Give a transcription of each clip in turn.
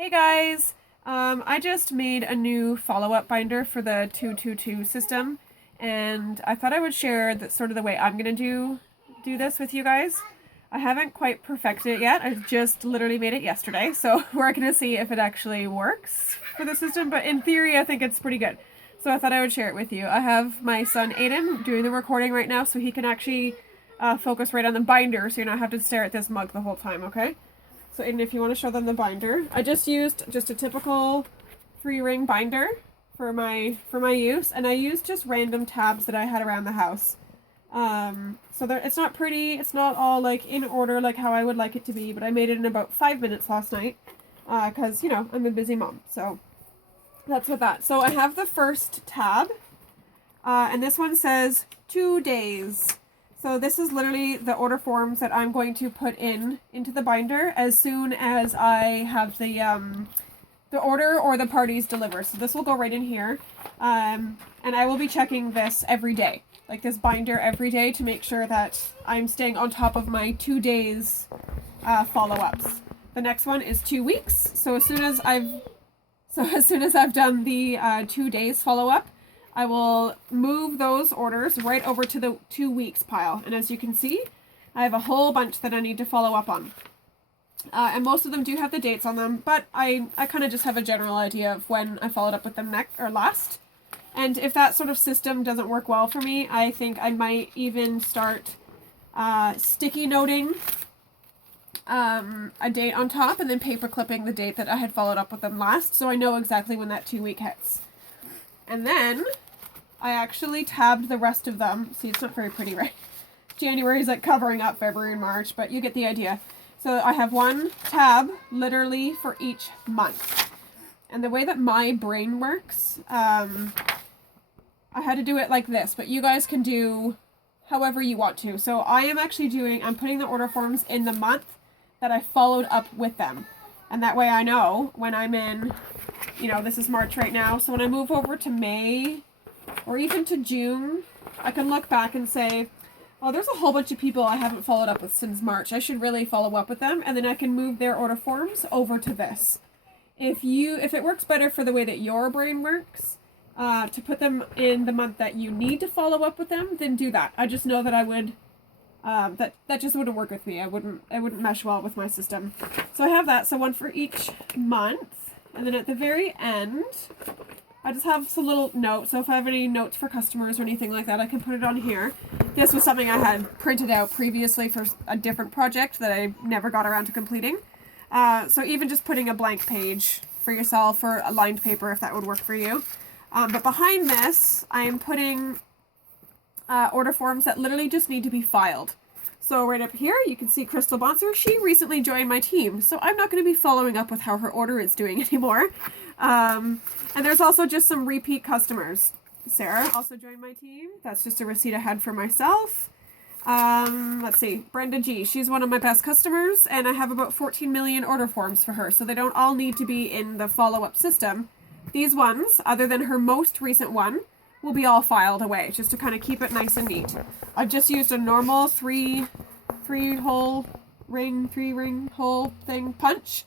Hey guys! I just made a new follow-up binder for the 222 system, and I thought I would share that sort of the way I'm gonna do this with you guys. I haven't quite perfected it yet. I just literally made it yesterday, so we're gonna see if it actually works for the system, but in theory I think it's pretty good. So I thought I would share it with you. I have my son Aiden doing the recording right now so he can actually focus right on the binder so you don't have to stare at this mug the whole time, okay? So Aiden, if you want to show them the binder, I just used a typical 3-ring binder for my use, and I used just random tabs that I had around the house. So it's not pretty, it's not all like in order like how I would like it to be, but I made it in about 5 minutes last night, because, you know, I'm a busy mom, so that's what that. So I have the first tab, and this one says 2 days. So this is literally the order forms that I'm going to put into the binder as soon as I have the order or the parties deliver. So this will go right in here, and I will be checking this every day, like this binder every day, to make sure that I'm staying on top of my 2 days follow-ups. The next one is 2 weeks. So as soon as I've done the 2 days follow-up, I will move those orders right over to the 2 weeks pile. And as you can see, I have a whole bunch that I need to follow up on. And most of them do have the dates on them, but I kind of just have a general idea of when I followed up with them next or last. And if that sort of system doesn't work well for me, I think I might even start sticky noting a date on top and then paper clipping the date that I had followed up with them last, so I know exactly when that 2 week hits. And then I actually tabbed the rest of them. See, it's not very pretty, right? January is like covering up February and March, but you get the idea. So I have one tab literally for each month. And the way that my brain works, I had to do it like this, but you guys can do however you want to. So I'm putting the order forms in the month that I followed up with them. And that way I know when I'm in, you know, this is March right now, so when I move over to May or even to June, I can look back and say, oh, there's a whole bunch of people I haven't followed up with since March. I should really follow up with them, and then I can move their order forms over to this. If it works better for the way that your brain works, to put them in the month that you need to follow up with them, then do that. I just know that I would, that just wouldn't work with me. It wouldn't mesh well with my system. So I have that, so one for each month. And then at the very end, I just have some little notes. So if I have any notes for customers or anything like that, I can put it on here. This was something I had printed out previously for a different project that I never got around to completing. So even just putting a blank page for yourself or a lined paper, if that would work for you. But behind this, I am putting order forms that literally just need to be filed. So right up here, you can see Crystal Bonser. She recently joined my team, so I'm not going to be following up with how her order is doing anymore. And there's also just some repeat customers. Sarah also joined my team. That's just a receipt I had for myself. Let's see, Brenda G. She's one of my best customers, and I have about 14 million order forms for her, so they don't all need to be in the follow-up system. These ones, other than her most recent one, will be all filed away, just to kind of keep it nice and neat. I've just used a normal three ring hole thing punch,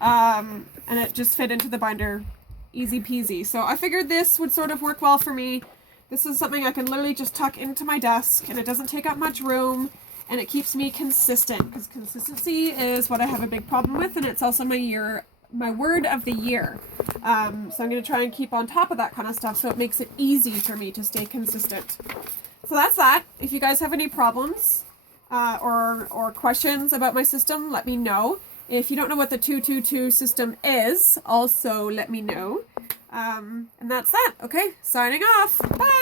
and it just fit into the binder easy peasy. So I figured this would sort of work well for me. This is something I can literally just tuck into my desk, and it doesn't take up much room, and it keeps me consistent, because consistency is what I have a big problem with, and it's also my word of the year. So I'm going to try and keep on top of that kind of stuff so it makes it easy for me to stay consistent. So that's that. If you guys have any problems or questions about my system, let me know. If you don't know what the 222 system is, also let me know. And that's that. Okay, signing off. Bye!